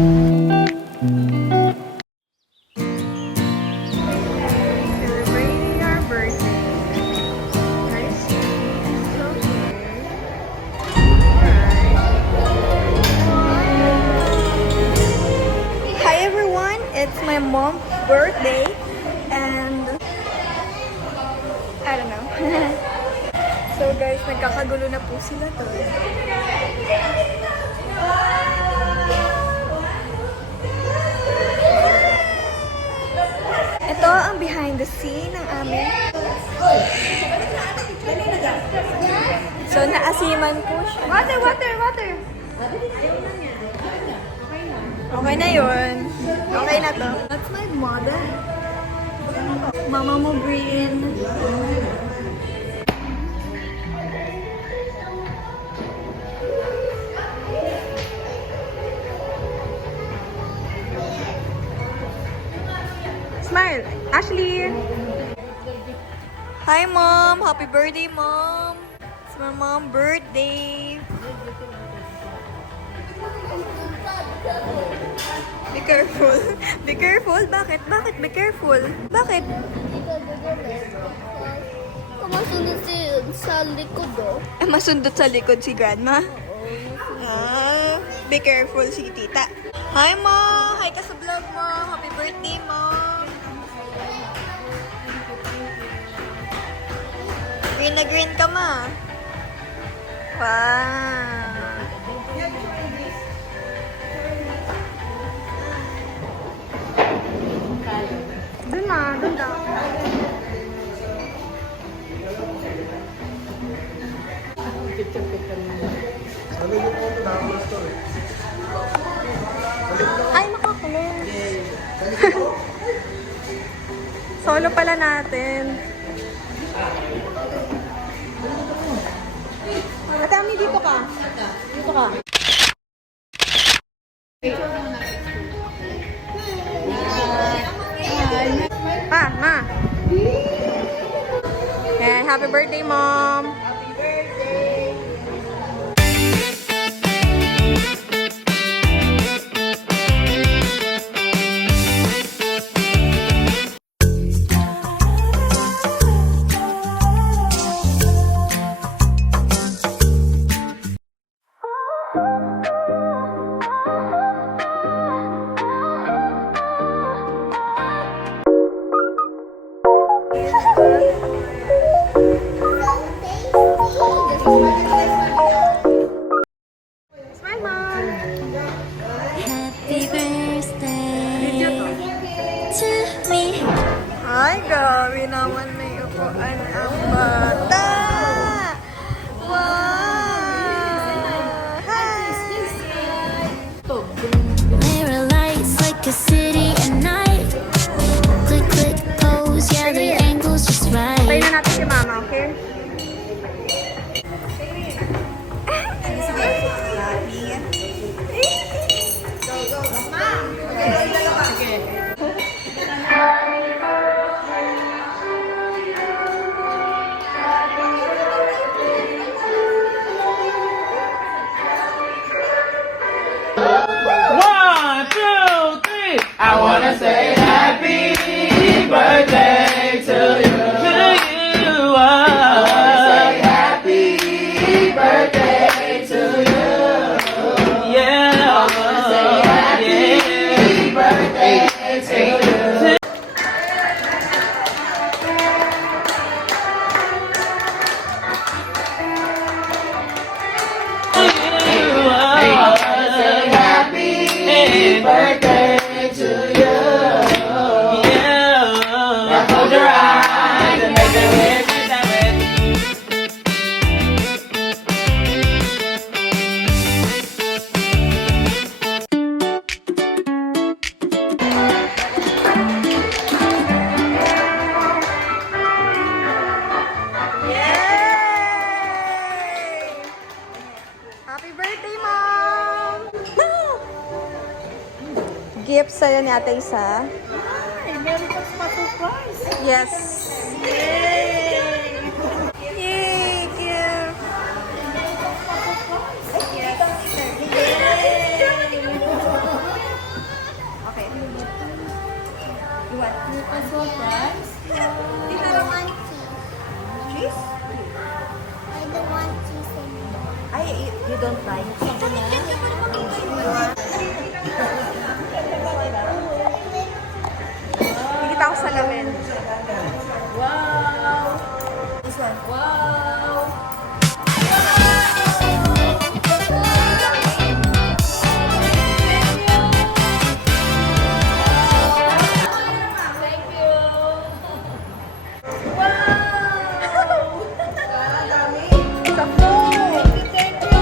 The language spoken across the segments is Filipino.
Celebrating our birthday. Nice. Okay. Alright. Hi everyone! It's my mom's birthday and I don't know. So guys, nagkakagulo na po sila to. Ito ang behind the scene ng amin. So, naasiman po siya. Water! Okay na yun. Okay na to. That's my mother. Mama mo green. Smile. Ashley. Hi, Mom. Happy birthday, Mom. It's my mom's birthday. Be careful. Be careful. Bakit? Bakit? Be careful. Bakit? Masundot sa likod, oh. Masundot sa likod si Grandma? Be careful si Tita. Hi, Mom. Hi ka sa vlog, Mom. Happy birthday, Mom. Green na green ka, Ma. Wow. Dun na, dun na. Ay, nakakulit. Solo pala natin. Matami, dito ka. Dito ka. Pa, Ma. Ayan, happy birthday, Mom. Happy birthday. Smile, Mom. Happy birthday to me. Ay, gabi naman may upuan ang bata. Wow! Hi! Mirror lights like a city at night. Click, click, pose, yeah, the angle's just Tayo right. na natin si Mama, okay? One, two, three. I wanna say happy birthday to you. I wanna say happy birthday to you. Yeah. I wanna say happy birthday to you. Happy birthday to you. Yeah. Now close your eyes and make a wish. Yay! Happy birthday, Mom! Gift sa'yo ni Ate Isa. Ay, meron pa surprise. Yes. Yay! Yay! Gift! 7. Wow! This one. Wow! Thank you! Wow! It's a phone! Thank you!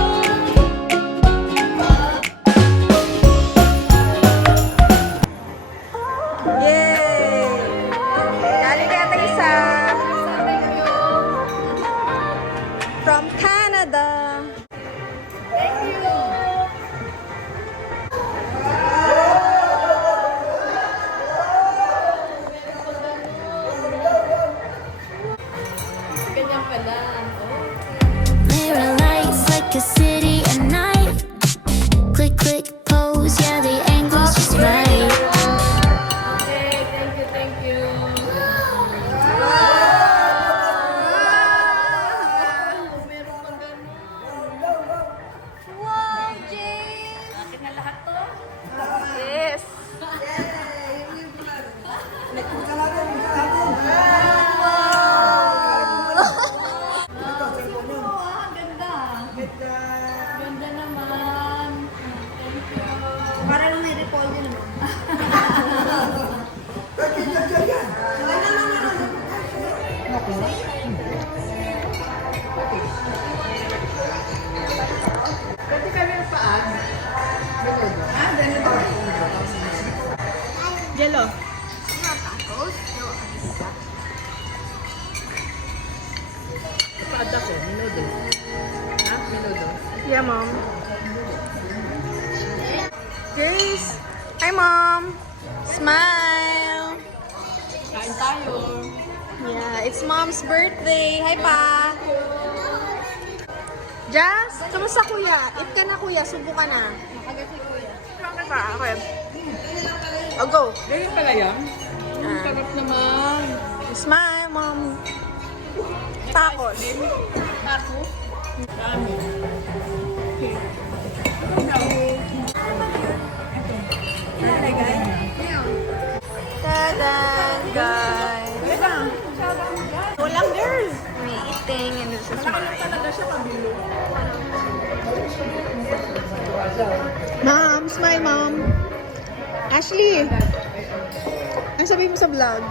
Yay! Galing kaya tayo isa. From Canada. Thank you! Ganyan pala. Mirror lights like a city at night. Click, click, pose, yeah, the angle's just right. Okay, thank you, thank you. Meron pang ganun. Wow, James! Akin na lahat to? Yes! Ganda naman. Thank you. Para lang may repol din naman. Pwede kami ang paan. Menudo. Ah, menudo. Yellow. Paada ko, menudo. Ha? Menudo. Yeah, Mom. Grace! Hi, Mom! Smile! Kain tayo. Yeah, it's Mom's birthday. Hi, Pa! Jazz, kamusta kuya? Eat ka na kuya, subo ka na. Okay pa, okay. I'll go. Ganyan pala yan? Ah. Sarap naman. Smile, Mom. Tacos. Taco? Dami. Tadan, guys. Walang girl. May eating and this is mine. Mom, smile, Mom. Ashley, ano sabihin mo sa vlog?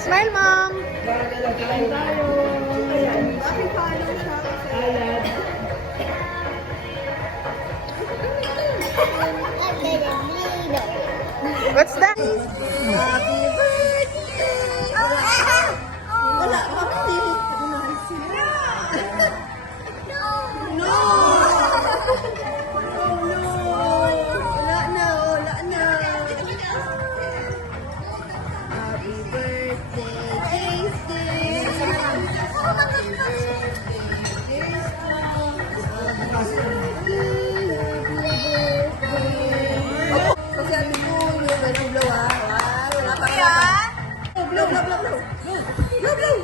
Smile, Mom. What's that? Happy birthday! Wala, happy. No! Wala na, wala na. Happy birthday, Jason. Happy birthday, kasi ate ko, yung ganun blow ah. Wow, wala pa kaya. Blow, blow, blow, blow. Blow, blow.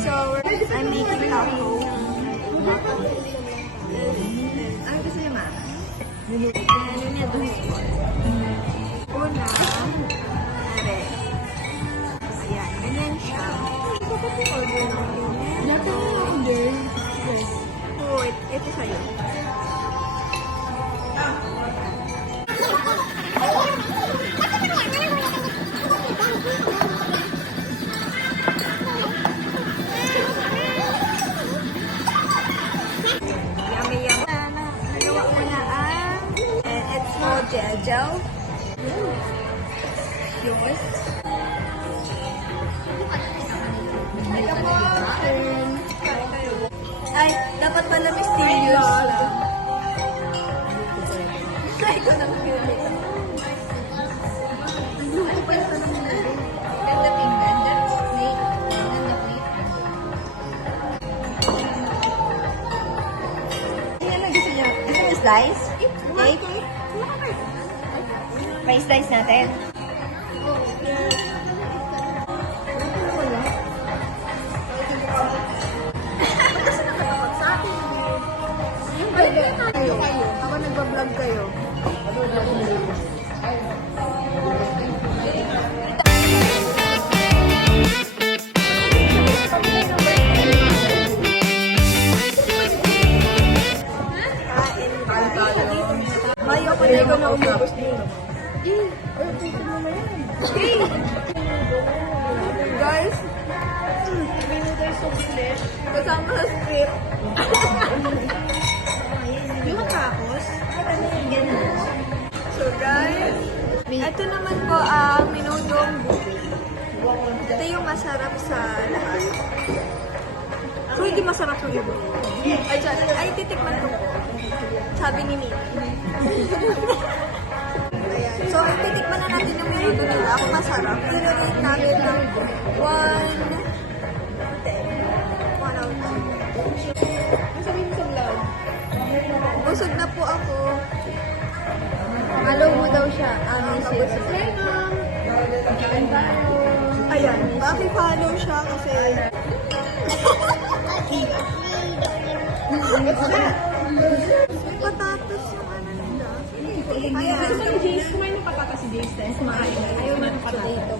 So, I'm making taco. Ano gusto niya, Ma? Ano niya doon? Una, are. Ayan, ganyan siya. Lahat ang order. Oh, ito sa'yo. Yummy, yummy. Nagawa ko na and it's called Jejo. Cute. Ay, dapat pala mysterious lang. Ay, ko na mag-iwalay. Ang luto pa yung tanong na. Ganda pinggan. That's plate. Ganda plate. Ayan na gusto niya. Gusto mo slice? Cake? May slice natin. Kasi nakatapat sa akin. Balik na tayo kayo. Hindi ko na umubos din. Guys, kasama sa script. Yung matapos, So guys, ito naman po ang minudong bubi. Ito yung masarap sa lahat. So hindi masarap yung iba. Ay, titikman ko po. Sabi ni Mimi. Ayan. So, titikman na natin yung minudo nila. Kung masarap, i-rate natin ng 1 out of 10. masabihin mo sa vlog. Busog na po ako. Follow mo daw siya. Hi, ma'am. Kain tayo. Ayan, paki-follow siya kasi may patatas yung ano nila. Kasi si Jace, kumain ng patatas si Jace. Tapos kumain. Ayaw na ng potato.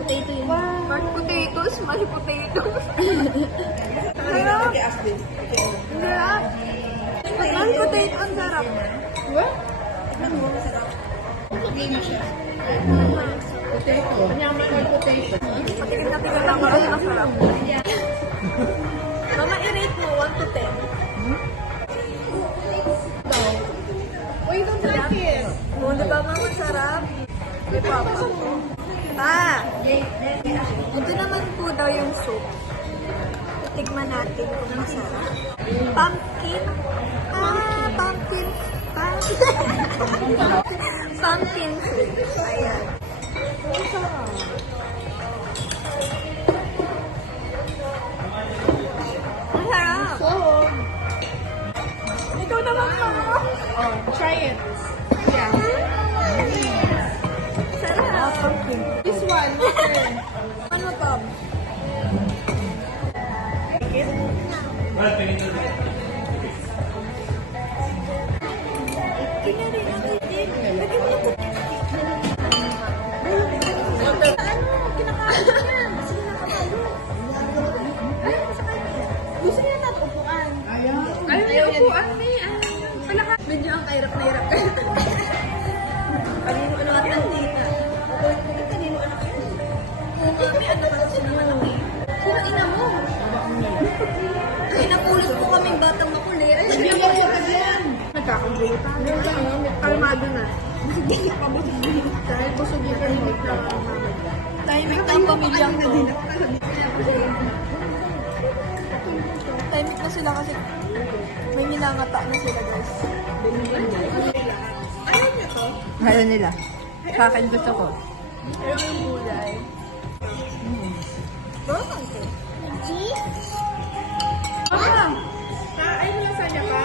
Potato yun. Mashed potatoes, mashed potatoes. Sarap. Sarap. Mashed potato, ang sarap. What? Ano mo masarap? Game siya. Potato. Manyaman ng potato. Patikin natin ang tama kasi masarap. Mama, i-rate mo 1 to 10. Uy, don't like it. Oh, di ba mama sarap? Di ba pa? Ah! Ito naman po daw yung soup. Tikman natin kung masarap. Pumpkin. Ah, pumpkin. Pumpkin soup. Ayan. Ang sarap. So, Ikaw naman mama. oh, try it. Yeah. Sarap. Pumpkin. This one. Ano to? Gusto niya natin upuan. Ayaw niya upuan. Medyo ang kahirap na hirap. Kanino ano at nandita? Kanino anak yun? Oo nga, may anak kasi sila anak eh. Sino ina mo? Ay, napulot po kaming batang makulit. Hindi ako kapag yan. Nagkakagulo tayo. Kalmado na. Dahil busog yung kalimot na Timing na ang pamilyang to. Timing na sila kasi may minangata na sila guys. Ayaw niya to. Ayaw nila. Sa akin gusto ko. Pero yung gulay. Broken to. Kain mo lang sa niya ka?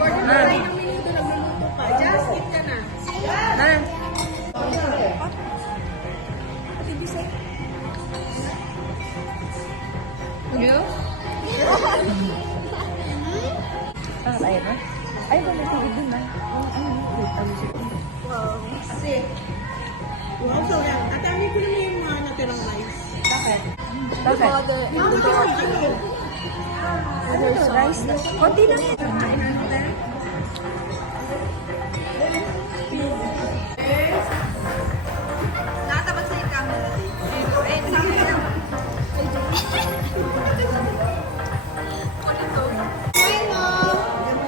Order na tayo ng minuto, nagluluto pa. Just eat ka na. Ate Giselle. You? Ayaw ba? Ay, ba may tubig dun na? Wow. Kasi, wow, so yan. At amin ko naman yung mga natirang rice. Bakit? The Bakit? mother and the daughter. Rice na. Konti lang yan. Nakatapat sa yung camera din. Eh, sa akin lang. Ano to? Hi, Mom!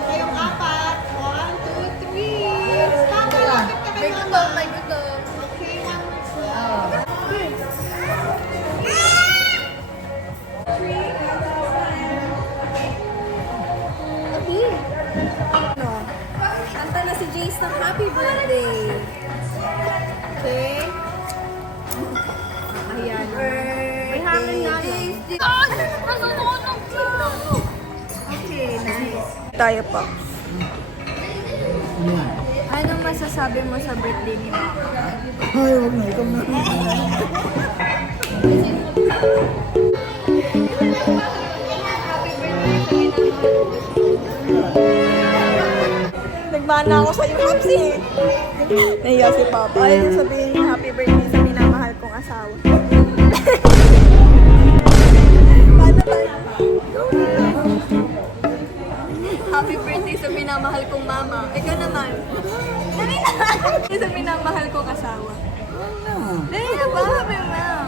Kayong apat. 1, 2, 3. Stop! Malapit ka kay Mama. May gutom. Okay, 1, 2, 3. No. Kanta na si Jace ng happy birthday. Okay? Ayan. May hangin na. Okay, nice. Tayo pa. Anong masasabi mo sa birthday ni Mama? Ay, huwag na. Ikaw na. Nagmana ako sa iyo, Popsi. Nahiya si Papa. Ayaw sabihin niya happy birthday sa minamahal kong asawa. Paano tayo? Happy birthday sa minamahal kong mama. Ikaw naman. Sa minamahal kong asawa. Dali na ba? Happy ma'am.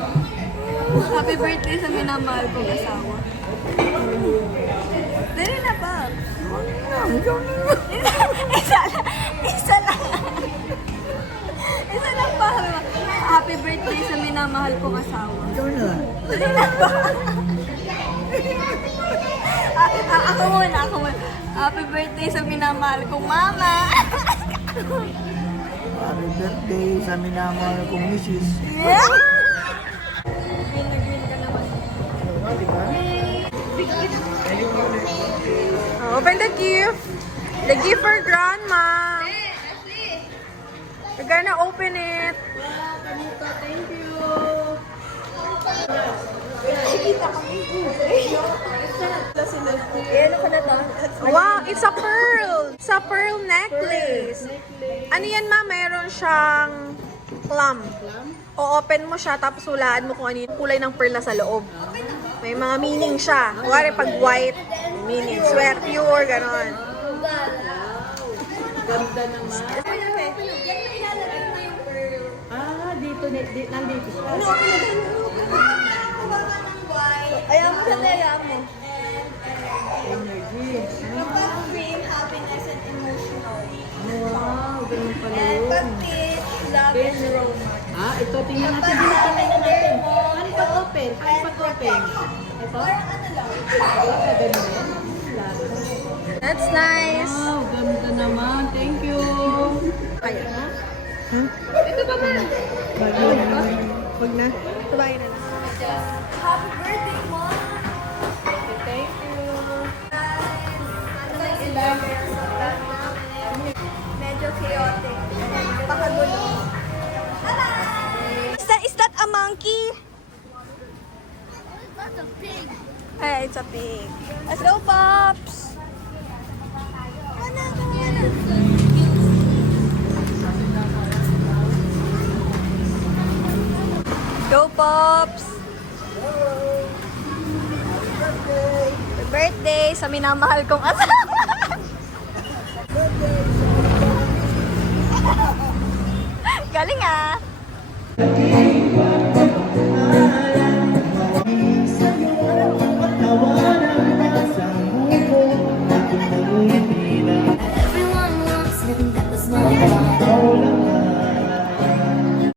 Happy birthday sa minamahal kong asawa. Dali na ba? Isa lang. Isa lang pa. Happy birthday sa minamahal kong asawa. Dali na ba? Ako muna. Happy birthday sa minamahal kong mama. Happy birthday sa minamahal kong misis. Yeah! Green na green ka naman. Open the gift. The gift for grandma. You're gonna open it. Thank you. Ano ka na to? Wow, it's a pearl. It's a pearl necklace. Ano yan, ma? Meron siyang plum. O open mo siya, tapos hulaan mo kung ano yung kulay ng pearl na sa loob. May mga meaning siya. Kuwari pag white, meaning sweat, pure, ganon. Ganda naman. Dito, nandito siya. Ayaw mo sa ayaw mo. Energy. Kapag cream, happiness and emotional. Wow, ganun pala And yun. pag peach, love and romance. Ito, tingnan natin. Tingnan natin. Ano pag-open? Ano pag-open? Ito? Parang ano lang. Ganun yan. That's nice. Wow, ganda naman. Thank you. Kaya mo? Ito pa ba? Huwag na. Tubayin na lang. Happy birthday, Mom! Thank you. Medyo chaotic. Pakagulo. Is that a monkey? That's a pig. Hey, it's a pig. Let's go, Pops! Go, Pops! Happy birthday sa minamahal kong asawa! Galing ah! Everyone wants him, that was my thought.